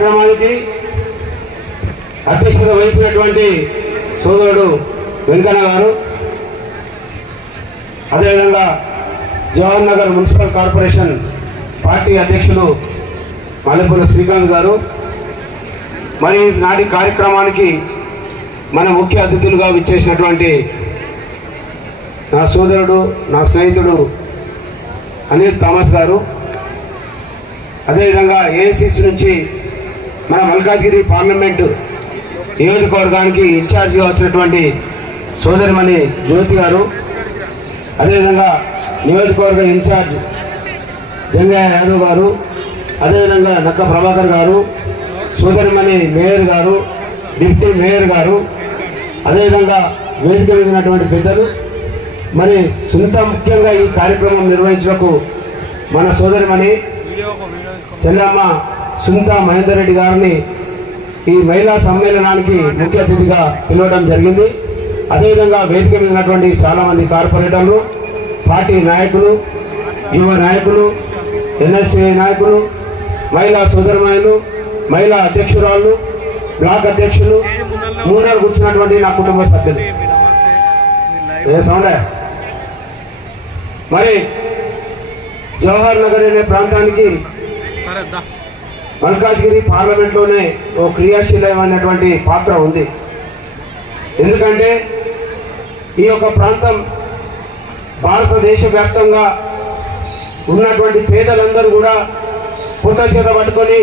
కార్యక్రమానికి అధ్యక్షత వహించినటువంటి సోదరుడు వెంకన్న గారు, అదేవిధంగా Jawahar Nagar municipal corporation party అధ్యక్షులు మల్లెపూల శ్రీకాంత్ గారు, మరి నాటి కార్యక్రమానికి మన ముఖ్య అతిథులుగా విచ్చేసినటువంటి నా సోదరుడు, నా స్నేహితుడు అనిల్ థామస్ గారు, అదేవిధంగా ఏఐసిసి నుంచి మన మల్కాజ్గిరి పార్లమెంటు నియోజకవర్గానికి ఇన్ఛార్జిగా వచ్చినటువంటి సోదరిమణి జ్యోతి గారు, అదేవిధంగా నియోజకవర్గ ఇన్ఛార్జ్ జంగయ్య యాదవ్ గారు, అదేవిధంగా నక్క ప్రభాకర్ గారు, సోదరిమణి మేయర్ గారు, డిప్యూటీ మేయర్ గారు, అదేవిధంగా వేదిక మీదటువంటి పెద్దలు, మరి ముఖ్యంగా ఈ కార్యక్రమం నిర్వహించడానికి మన సోదరిమణి చెల్లమ్మ సునీత మహేందర్ రెడ్డి గారిని ఈ మహిళా సమ్మేళనానికి ముఖ్య అతిథిగా పిలవడం జరిగింది. అదేవిధంగా వేదిక మీద ఉన్నటువంటి చాలామంది కార్పొరేటర్లు, పార్టీ నాయకులు, యువ నాయకులు, ఎన్ఎస్ఏ నాయకులు, మహిళా సోదరిమణులు, మహిళా అధ్యక్షురాళ్ళు, బ్లాక్ అధ్యక్షులు, ముందర కూర్చున్నటువంటి నా కుటుంబ సభ్యులు, సౌండ్. మరి జవహర్ నగర్ అనే ప్రాంతానికి మల్కాజ్గిరి పార్లమెంట్లోనే ఓ క్రియాశీలమైనటువంటి పాత్ర ఉంది. ఎందుకంటే ఈ యొక్క ప్రాంతం భారతదేశ వ్యాప్తంగా ఉన్నటువంటి పేదలందరూ కూడా పుట్ట చేత పట్టుకొని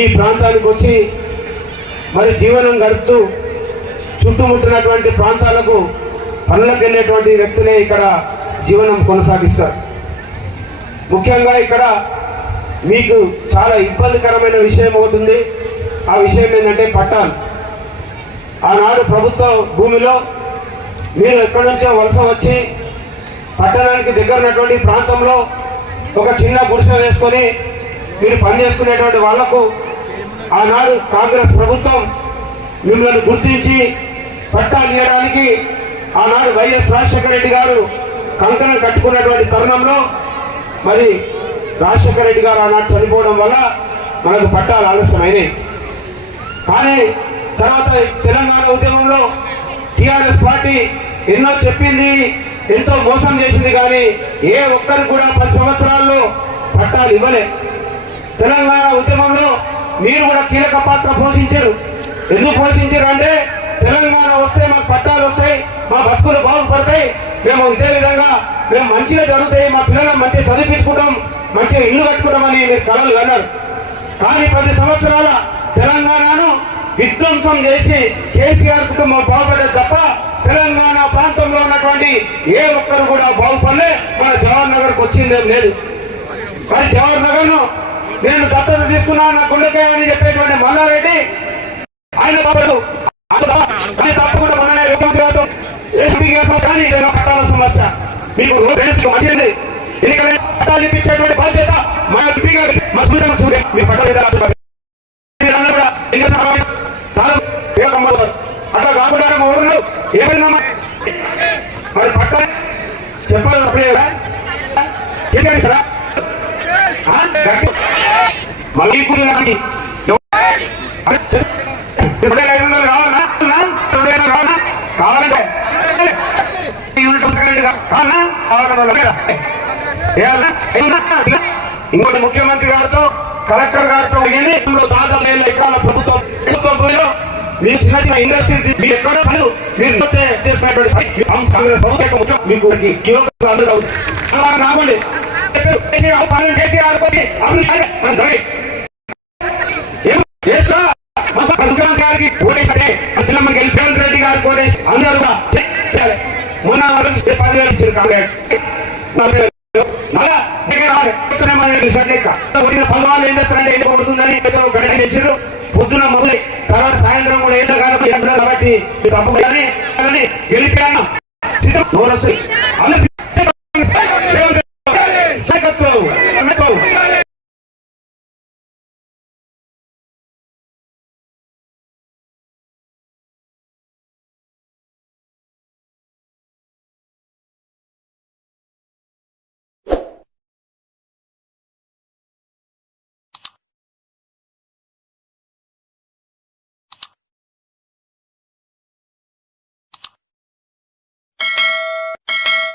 ఈ ప్రాంతానికి వచ్చి మరి జీవనం గడుపుతూ చుట్టుముట్టినటువంటి ప్రాంతాలకు పనులకు వెళ్ళేటువంటి వ్యక్తులే ఇక్కడ జీవనం కొనసాగిస్తారు. ముఖ్యంగా ఇక్కడ మీకు చాలా ఇబ్బందికరమైన విషయం అవుతుంది. ఆ విషయం ఏంటంటే పట్టాలు. ఆనాడు ప్రభుత్వ భూమిలో మీరు ఎక్కడి నుంచో వలస వచ్చి పట్టణానికి దగ్గరనటువంటి ప్రాంతంలో ఒక చిన్న గుడిసె వేసుకొని మీరు పనిచేసుకునేటువంటి వాళ్లకు ఆనాడు కాంగ్రెస్ ప్రభుత్వం మిమ్మల్ని గుర్తించి పట్టాలు ఇవ్వడానికి ఆనాడు వైఎస్ రాజశేఖర రెడ్డి గారు కంకణం కట్టుకున్నటువంటి తరుణంలో మరి రాజశేఖర రెడ్డి గారు ఆనాడు చనిపోవడం వల్ల మనకు పట్టాలు ఆలస్యమైనాయి. కానీ తర్వాత తెలంగాణ ఉద్యమంలో టీఆర్ఎస్ పార్టీ ఎన్నో చెప్పింది, ఎంతో మోసం చేసింది, కానీ ఏ ఒక్కరికి కూడా 10 సంవత్సరాల్లో పట్టాలు ఇవ్వలే. తెలంగాణ ఉద్యమంలో మీరు కూడా కీలక పాత్ర పోషించారు. ఎందుకు పోషించారు అంటే తెలంగాణ వస్తే మాకు పట్టాలు వస్తాయి, మా బతుకులు బాగుపడతాయి, మేము ఇదే విధంగా మేము మంచిగా జరుగుతాయి, మా పిల్లలను మంచిగా చదివించుకుంటాం, మంచిగా ఇల్లు కట్టుకుంటామని మీరు కలలు కన్నారు. కానీ 10 సంవత్సరాల తెలంగాణను విధ్వంసం చేసి కేసీఆర్ కుటుంబం బాగుపడేది తప్ప తెలంగాణ ప్రాంతంలో ఉన్నటువంటి ఏ ఒక్కరు కూడా బాగుపడలే. మన జవహర్ నగర్కి వచ్చిందేం లేదు. మరి జవహర్ నగర్ను నేను దత్తత తీసుకున్నాను నా గుండెకాయ అని చెప్పేటువంటి మల్లారెడ్డి ఆయన తప్పకుండా మొన్ననే పట్టాల సమస్య మీకు మంచిది. ఎన్నికల పట్టాలు ఇప్పించేటువంటి బాధ్యత మా మీ పట్టాలు అట్లా కాకుండా ఊరు ఏమైనా మరి పట్ట చెప్పాలి సరా మళ్ళీ కావాలన్నా కావాలంటే ఇంకోటి ముఖ్యమంత్రి గారితో కలెక్టర్ గారితో దాదాపు 7 ఎకరాల ప్రభుత్వం భూమిలో మీ చిన్న చిన్న ఇండస్ట్రీ మీరు ఎక్కడ మీరు కాంగ్రెస్ ప్రభుత్వం మీకు రాబండి ముఖ్యమంత్రి గారికి ఓటేసే చిన్నమ్మకి రేవంత్ రెడ్డి గారికి ఓటేసి అందరూ కూడా మొన్న 10,000 ఇచ్చారు కాంగ్రెస్. పదవాళ్ళు ఏం చేస్తారంటే ఎండ కొడుతుందని గడ్డ తెచ్చారు. పొద్దున మళ్ళీ తర్వాత సాయంత్రం కూడా ఎండ కాబట్టి తప్పు గెలిపాను